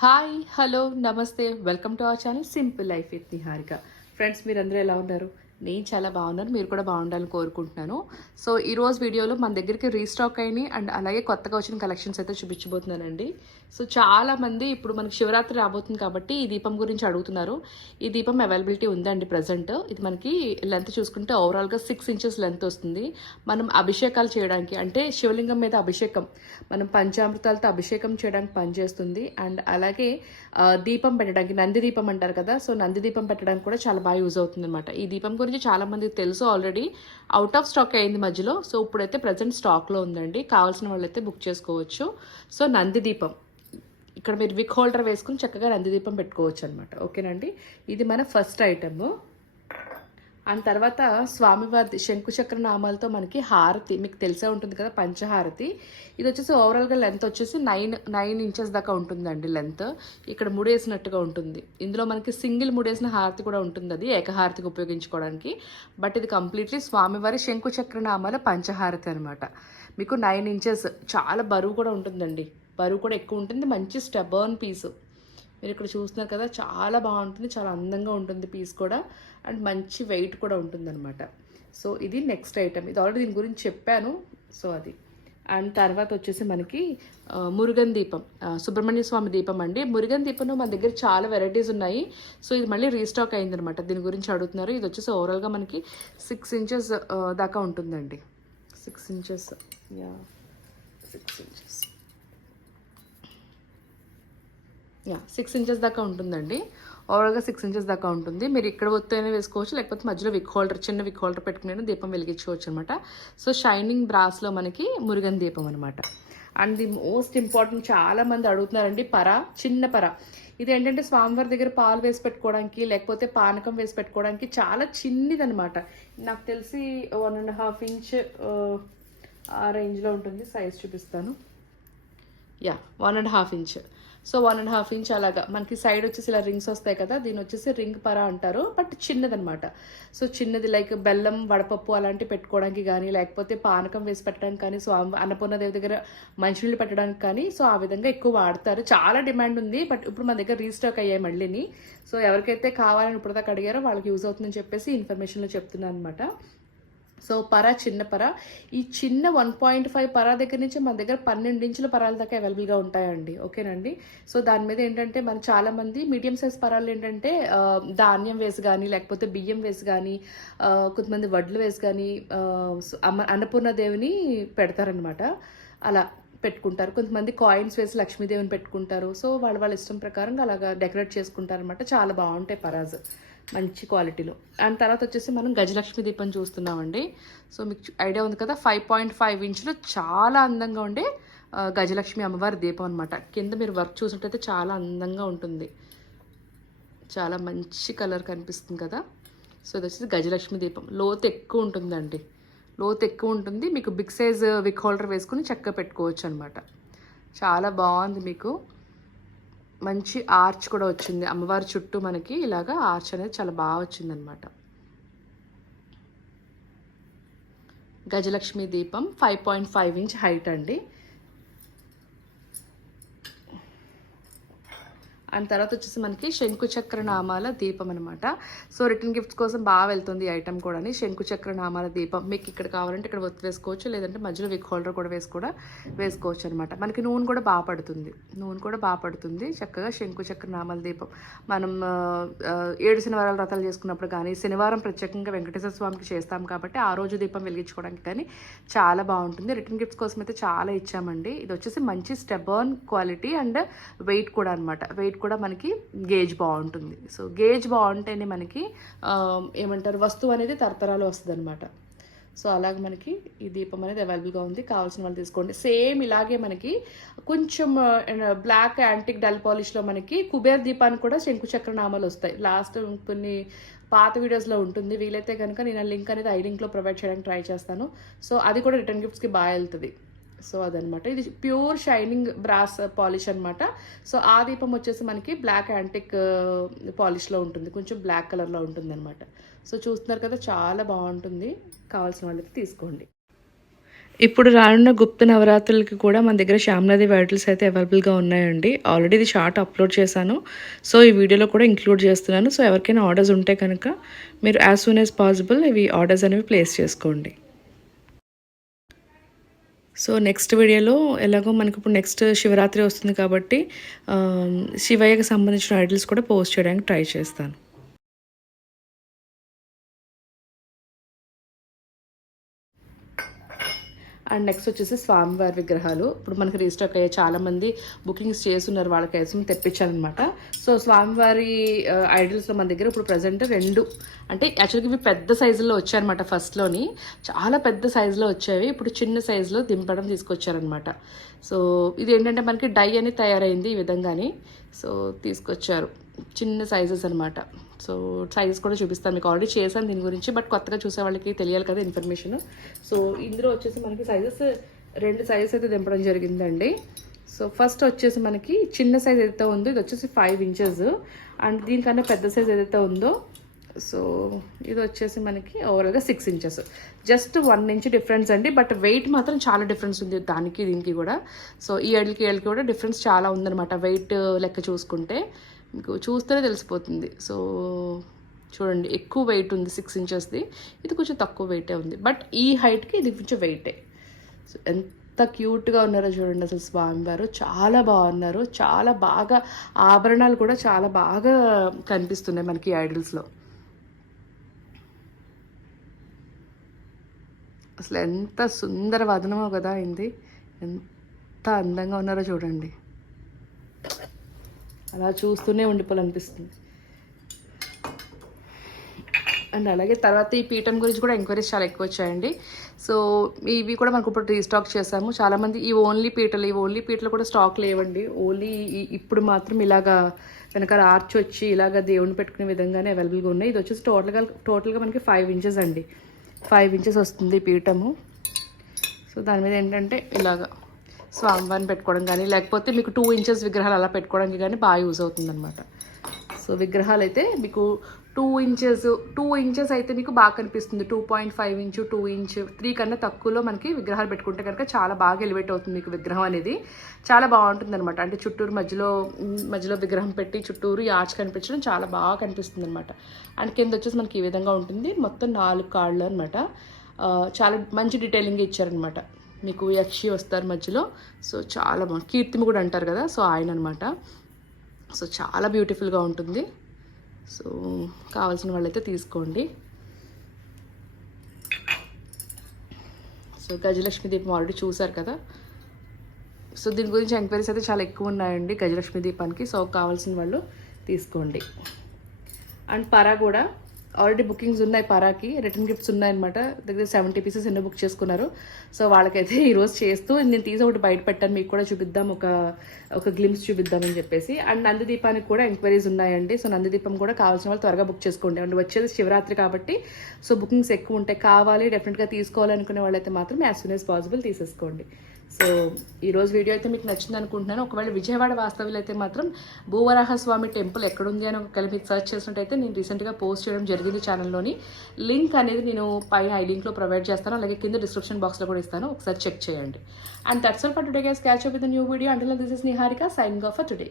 Hi hello నమస్తే welcome to our channel simple life with Niharika. Friends, మీరందరూ ఎలా ఉన్నారు? నేను చాలా బాగున్నాను, మీరు కూడా బాగుండాలని కోరుకుంటున్నాను. సో ఈరోజు వీడియోలో మన దగ్గరికి రీస్టాక్ అయినాయి అండ్ అలాగే కొత్తగా వచ్చిన కలెక్షన్స్ అయితే చూపించబోతున్నానండి. సో చాలామంది ఇప్పుడు మనకి శివరాత్రి రాబోతుంది కాబట్టి ఈ దీపం గురించి అడుగుతున్నారు. ఈ దీపం అవైలబిలిటీ ఉందండి ప్రజెంట్. ఇది మనకి లెంత్ చూసుకుంటే ఓవరాల్గా 6 ఇంచెస్ లెంత్ వస్తుంది. మనం అభిషేకాలు చేయడానికి, అంటే శివలింగం మీద అభిషేకం, మనం పంచామృతాలతో అభిషేకం చేయడానికి పనిచేస్తుంది. అండ్ అలాగే దీపం పెట్టడానికి, నంది దీపం అంటారు కదా, సో నంది దీపం పెట్టడానికి కూడా చాలా బాగా యూజ్ అవుతుంది అనమాట. ఈ దీపం గురించి చాలా మందికి తెలుసు, ఆల్రెడీ అవుట్ ఆఫ్ స్టాక్ అయింది మధ్యలో. సో ఇప్పుడైతే ప్రజెంట్ స్టాక్లో ఉందండి, కావాల్సిన వాళ్ళైతే బుక్ చేసుకోవచ్చు. సో నంది దీపం, ఇక్కడ మీరు విక్ హోల్డర్ వేసుకుని చక్కగా నంది దీపం పెట్టుకోవచ్చు అనమాట. ఓకేనండి, ఇది మన ఫస్ట్ ఐటమ్. అండ్ తర్వాత స్వామివారి శంకుచక్ర నామాలతో మనకి హారతి, మీకు తెలిసే ఉంటుంది కదా, పంచహారతి. ఇది వచ్చేసి ఓవరాల్గా లెంత్ వచ్చేసి 9 ఇంచెస్ దాకా ఉంటుందండి లెంత్. ఇక్కడ ముడేసినట్టుగా ఉంటుంది. ఇందులో మనకి సింగిల్ ముడేసిన హారతి కూడా ఉంటుంది, అది ఏకహారతికి ఉపయోగించుకోవడానికి. బట్ ఇది కంప్లీట్లీ స్వామివారి శంకుచక్ర నామాల పంచహారతి అనమాట. మీకు 9 ఇంచెస్, చాలా బరువు కూడా ఉంటుందండి, బరువు కూడా ఎక్కువ ఉంటుంది. మంచి స్టెబర్న్ పీసు, మీరు ఇక్కడ చూస్తున్నారు కదా, చాలా బాగుంటుంది, చాలా అందంగా ఉంటుంది పీస్ కూడా. అండ్ మంచి వెయిట్ కూడా ఉంటుంది అనమాట. సో ఇది నెక్స్ట్ ఐటమ్, ఇది ఆల్రెడీ దీని గురించి చెప్పాను. సో అది. అండ్ తర్వాత వచ్చేసి మనకి మురుగన్ దీపం, సుబ్రహ్మణ్య స్వామి దీపం అండి. మురుగన్ దీపంలో మన దగ్గర చాలా వెరైటీస్ ఉన్నాయి. సో ఇది మళ్ళీ రీస్టాక్ అయిందనమాట, దీని గురించి అడుగుతున్నారు. ఇది వచ్చేసి ఓవరాల్గా మనకి 6 ఇంచెస్ దాకా ఉంటుందండి. 6 ఇంచెస్, 6 ఇంచెస్, 6 ఇంచెస్ దాకా ఉంటుందండి. ఓవరాల్గా 6 ఇంచెస్ దాకా ఉంటుంది. మీరు ఇక్కడ ఒత్తైనా వేసుకోవచ్చు, లేకపోతే మధ్యలో విక్ హోల్డర్, చిన్న విక్ హోల్డర్ పెట్టుకునే దీపం వెలిగించుకోవచ్చు అనమాట. సో షైనింగ్ బ్రాస్లో మనకి మురుగన్ దీపం అనమాట. అండ్ ది మోస్ట్ ఇంపార్టెంట్, చాలా మంది అడుగుతున్నారండి, పర, చిన్న పర. ఇది ఏంటంటే స్వామివారి దగ్గర పాలు వేసి పెట్టుకోవడానికి, లేకపోతే పానకం వేసి పెట్టుకోవడానికి చాలా చిన్నదనమాట. నాకు తెలిసి 1.5 ఇంచ్ ఆ రేంజ్లో ఉంటుంది. సైజ్ చూపిస్తాను. 1.5 ఇంచ్. సో 1.5 ఇంచ్ అలాగా మనకి సైడ్ వచ్చేసి ఇలా రింగ్స్ వస్తాయి కదా, దీని వచ్చేసి రింగ్ పర అంటారు. బట్ చిన్నదనమాట. సో చిన్నది, లైక్ బెల్లం, వడపప్పు అలాంటివి పెట్టుకోవడానికి కానీ, లేకపోతే పానకం వేసి పెట్టడానికి కానీ, సో అన్నపూర్ణదేవి దగ్గర మంచినీళ్ళు పెట్టడానికి కానీ, సో ఆ విధంగా ఎక్కువ వాడతారు. చాలా డిమాండ్ ఉంది. బట్ ఇప్పుడు మన దగ్గర రీస్టాక్ అయ్యాయి మళ్ళీని. సో ఎవరికైతే కావాలని ఇప్పుడు దాకా అడిగారో వాళ్ళకి యూజ్ అవుతుందని చెప్పేసి ఇన్ఫర్మేషన్లో చెప్తున్నాను అనమాట. సో పర, చిన్న పర, ఈ చిన్న 1.5 పరా దగ్గర నుంచి మన దగ్గర 12 ఇంచుల పరాల దాకా అవైలబుల్గా ఉంటాయండి. ఓకేనండి. సో దాని మీద ఏంటంటే మన చాలామంది మీడియం సైజ్ పరాలు ఏంటంటే ధాన్యం వేసి కానీ, లేకపోతే బియ్యం వేసి కానీ, కొంతమంది వడ్లు వేసి కానీ అన్నపూర్ణదేవిని పెడతారనమాట. అలా పెట్టుకుంటారు. కొంతమంది కాయిన్స్ వేసి లక్ష్మీదేవిని పెట్టుకుంటారు. సో వాళ్ళ ఇష్టం ప్రకారంగా అలాగా డెకరేట్ చేసుకుంటారు అనమాట. చాలా బాగుంటాయి పరాజ్, మంచి క్వాలిటీలో. అండ్ తర్వాత వచ్చేసి మనం గజలక్ష్మి దీపం చూస్తున్నామండి. సో మీకు ఐడియా ఉంది కదా, 5.5 ఇంచులు చాలా అందంగా ఉండే గజలక్ష్మి అమ్మవారి దీపం అనమాట. కింద మీరు వర్క్ చూసినట్టయితే చాలా అందంగా ఉంటుంది, చాలా మంచి కలర్ కనిపిస్తుంది కదా. సో ఇది వచ్చేసి గజలక్ష్మి దీపం. లోతు ఎక్కువ ఉంటుందండి, లోతు ఎక్కువ ఉంటుంది. మీకు బిగ్ సైజ్ విక్ హోల్డర్ వేసుకుని చక్కగా పెట్టుకోవచ్చు అనమాట. చాలా బాగుంది. మీకు మంచి ఆర్చ్ కూడా వచ్చింది అమ్మవారి చుట్టూ, మనకి ఇలాగా ఆర్చ్ అనేది చాలా బాగా వచ్చిందనమాట. గజలక్ష్మి దీపం 5.5 ఇంచ్ హైట్ అండి. అండ్ తర్వాత వచ్చేసి మనకి శంకుచక్ర నామాల దీపం అనమాట. సో రిటర్న్ గిఫ్ట్స్ కోసం బాగా వెళ్తుంది ఈ ఐటమ్ కూడా. శంకుచక్ర నామాల దీపం మీకు ఇక్కడ కావాలంటే ఇక్కడ ఒత్తి వేసుకోవచ్చు, లేదంటే మధ్యలో విక్ హోల్డర్ కూడా వేసుకోవచ్చు అనమాట. మనకి నూనె కూడా బాగా పడుతుంది చక్కగా. శంకుచక్ర నామాల దీపం మనం 7 శనివారాల వ్రతాలు చేసుకున్నప్పుడు కానీ, శనివారం ప్రత్యేకంగా వెంకటేశ్వర స్వామికి చేస్తాం కాబట్టి ఆ రోజు దీపం వెలిగించుకోవడానికి కానీ చాలా బాగుంటుంది. రిటర్న్ గిఫ్ట్స్ కోసం అయితే చాలా ఇచ్చామండి. ఇది వచ్చేసి మంచి స్టెబర్న్ క్వాలిటీ అండ్ వెయిట్ కూడా అనమాట. వెయిట్ కూడా మనకి గేజ్ బాగుంటుంది. సో గేజ్ బాగుంటేనే మనకి ఏమంటారు, వస్తువు అనేది తరతరాలు వస్తుంది అనమాట. సో అలాగే మనకి ఈ దీపం అనేది అవైలబుల్గా ఉంది, కావాల్సిన వాళ్ళు తీసుకోండి. సేమ్ ఇలాగే మనకి కొంచెం బ్లాక్ యాంటిక్ డల్ పాలిష్లో మనకి కుబేర్ దీపానికి కూడా శంకుచక్ర నామాలు వస్తాయి. లాస్ట్ కొన్ని పాత వీడియోస్లో ఉంటుంది. వీలైతే కనుక నేను లింక్ అనేది ఐ లింక్లో ప్రొవైడ్ చేయడానికి ట్రై చేస్తాను. సో అది కూడా రిటర్న్ గిఫ్ట్స్కి బాగా వెళ్తుంది. సో అదనమాట. ఇది ప్యూర్ షైనింగ్ బ్రాస్ పాలిష్ అనమాట. సో ఆ దీపం వచ్చేసి మనకి బ్లాక్ యాంటిక్ పాలిష్లో ఉంటుంది, కొంచెం బ్లాక్ కలర్లో ఉంటుంది అనమాట. సో చూస్తున్నారు కదా, చాలా బాగుంటుంది. కావాల్సిన వాళ్ళకి తీసుకోండి. ఇప్పుడు రానున్న గుప్త నవరాత్రులకి కూడా మన దగ్గర శ్యామలాదేవి ఐడల్స్ అయితే అవైలబుల్గా ఉన్నాయండి. ఆల్రెడీ ఇది షార్ట్ అప్లోడ్ చేశాను. సో ఈ వీడియోలో కూడా ఇంక్లూడ్ చేస్తున్నాను. సో ఎవరికైనా ఆర్డర్స్ ఉంటే కనుక మీరు యాజ్ సూన్ యాజ్ పాసిబుల్ ఇవి ఆర్డర్స్ అనేవి ప్లేస్ చేసుకోండి. సో నెక్స్ట్ వీడియోలో ఎలాగో మనకి ఇప్పుడు నెక్స్ట్ శివరాత్రి వస్తుంది కాబట్టి శివయ్యకి సంబంధించిన ఐడల్స్ కూడా పోస్ట్ చేయడానికి ట్రై చేస్తాను. అండ్ నెక్స్ట్ వచ్చేసి స్వామివారి విగ్రహాలు. ఇప్పుడు మనకి రీస్టాక్ అయ్యే చాలామంది బుకింగ్స్ చేస్తున్నారు, వాళ్ళ కోసం తెప్పించాలన్నమాట. సో స్వామివారి ఐడల్స్లో మన దగ్గర ఇప్పుడు ప్రజెంట్ 2 అంటే యాక్చువల్గా ఇవి పెద్ద సైజులో వచ్చాయన్నమాట. ఫస్ట్లోని చాలా పెద్ద సైజులో వచ్చేవి, ఇప్పుడు చిన్న సైజులో దింపడం తీసుకొచ్చారనమాట. సో ఇది ఏంటంటే మనకి డై అని తయారైంది ఈ విధంగాని. సో తీసుకొచ్చారు చిన్న సైజెస్ అనమాట. సో సైజెస్ కూడా చూపిస్తాను మీకు, ఆల్రెడీ చేశాను దీని గురించి, బట్ కొత్తగా చూసే వాళ్ళకి తెలియాలి కదా ఇన్ఫర్మేషన్. సో ఇందులో వచ్చేసి మనకి సైజెస్ 2 సైజెస్ అయితే దింపడం జరిగిందండి. సో ఫస్ట్ వచ్చేసి మనకి చిన్న సైజ్ ఏదైతే ఉందో ఇది వచ్చేసి 5 ఇంచెస్, అండ్ దీనికన్నా పెద్ద సైజ్ ఏదైతే ఉందో సో ఇది వచ్చేసి మనకి ఓవరాల్గా 6 ఇంచెస్. జస్ట్ 1 ఇంచ్ డిఫరెన్స్ అండి, బట్ వెయిట్ మాత్రం చాలా డిఫరెన్స్ ఉంది దానికి దీనికి కూడా. సో ఈ ఏళ్ళకి కూడా డిఫరెన్స్ చాలా ఉందన్నమాట. వెయిట్ లెక్క చూసుకుంటే మీకు చూస్తేనే తెలిసిపోతుంది. సో చూడండి, ఎక్కువ వెయిట్ ఉంది 6 ఇంచెస్ది, ఇది కొంచెం తక్కువ వెయిటే ఉంది, బట్ ఈ హైట్కి ఇది కొంచెం వెయిటే. సో ఎంత క్యూట్గా ఉన్నారో చూడండి అసలు స్వామివారు, చాలా బాగున్నారు. చాలా బాగా ఆభరణాలు కూడా చాలా బాగా కనిపిస్తున్నాయి మనకి ఐడల్స్లో. అసలు ఎంత సుందర వదనమో కదా అయింది, ఎంత అందంగా ఉన్నారో చూడండి, అలా చూస్తూనే ఉండిపోవాలనిపిస్తుంది. అండ్ అలాగే తర్వాత ఈ పీఠం గురించి కూడా ఎంక్వైరీస్ చాలా ఎక్కువ వచ్చాయండి. సో ఇవి కూడా మనకు ఇప్పుడు రీస్టాక్ చేసాము. చాలామంది ఈ ఓన్లీ పీటలు కూడా స్టాక్ లేవండి. ఓన్లీ ఇప్పుడు మాత్రం ఇలాగా వెనకాల ఆర్చ్ వచ్చి ఇలాగ దేవుని పెట్టుకునే విధంగానే అవైలబుల్గా ఉన్నాయి. ఇది వచ్చేసి టోటల్గా మనకి 5 ఇంచెస్ అండి, 5 ఇంచెస్ వస్తుంది పీఠము. సో దాని మీద ఏంటంటే ఇలాగా స్వామివారిని పెట్టుకోవడం కానీ, లేకపోతే మీకు 2 ఇంచెస్ విగ్రహాలు అలా పెట్టుకోవడానికి కానీ బాగా యూజ్ అవుతుంది అనమాట. సో విగ్రహాలు అయితే మీకు 2 ఇంచెస్ అయితే మీకు బాగా కనిపిస్తుంది. 2.5 ఇంచు, 2 ఇంచ్, 3 కన్నా తక్కువలో మనకి విగ్రహాలు పెట్టుకుంటే కనుక చాలా బాగా ఎలివేట్ అవుతుంది మీకు విగ్రహం అనేది. చాలా బాగుంటుంది అనమాట. అంటే చుట్టూరు మధ్యలో విగ్రహం పెట్టి చుట్టూరు ఈ ఆర్చ్ కనిపించడం చాలా బాగా కనిపిస్తుంది అనమాట. అండ్ కింద వచ్చేసి మనకి ఈ విధంగా ఉంటుంది, మొత్తం 4 కాళ్ళు అనమాట. చాలా మంచి డీటెయిలింగ్ ఇచ్చారనమాట. మీకు యక్షి వస్తారు మధ్యలో. సో చాలా బాగుంది, కీర్తిమి కూడా అంటారు కదా, సో ఆయన అనమాట. సో చాలా బ్యూటిఫుల్గా ఉంటుంది. సో కావాల్సిన వాళ్ళైతే తీసుకోండి. సో గజలక్ష్మి దీపం ఆల్రెడీ చూసారు కదా. సో దీని గురించి ఎంక్వైరీస్ అయితే చాలా ఎక్కువ ఉన్నాయండి గజలక్ష్మి దీపానికి. సో కావాల్సిన వాళ్ళు తీసుకోండి. అండ్ పరా కూడా ఆల్రెడీ బుకింగ్స్ ఉన్నాయి, పరాకి రిటర్న్ గిఫ్ట్స్ ఉన్నాయన్నమాట. దగ్గర 70 పీసెస్ ఎన్నో బుక్ చేసుకున్నారు. సో వాళ్ళకైతే ఈరోజు చేస్తూ నేను తీసి ఒకటి బయట పెట్టాను, మీకు కూడా చూపిద్దాం, ఒక గ్లిమ్స్ చూపిద్దామని చెప్పేసి. అండ్ నందిదీపానికి కూడా ఎంక్వైరీస్ ఉన్నాయండి. సో నందిదీపం కూడా కావాల్సిన వాళ్ళు త్వరగా బుక్ చేసుకోండి. అండ్ వచ్చేది శివరాత్రి కాబట్టి సో బుకింగ్స్ ఎక్కువ ఉంటాయి. కావాలి డెఫినెట్గా తీసుకోవాలనుకునే వాళ్ళైతే మాత్రం యాజ్ సూన్ యాజ్ పాసిబుల్ తీసేసుకోండి. సో ఈరోజు వీడియో అయితే మీకు నచ్చింది అనుకుంటున్నాను. ఒకవేళ విజయవాడ వాస్తవ్యులు అయితే మాత్రం భూవరాహస్వామి టెంపుల్ ఎక్కడుంది అని ఒకవేళ మీరు సర్చ్ చేసినట్టయితే నేను రీసెంట్గా పోస్ట్ చేయడం జరిగింది ఛానల్లోని. లింక్ అనేది నేను పైన ఐ లింక్లో ప్రొవైడ్ చేస్తాను, అలాగే కింద డిస్క్రిప్షన్ బాక్స్లో కూడా ఇస్తాను, ఒకసారి చెక్ చేయండి. And that's all for today guys. Catch up with new video. Until this is Niharika signing off for today.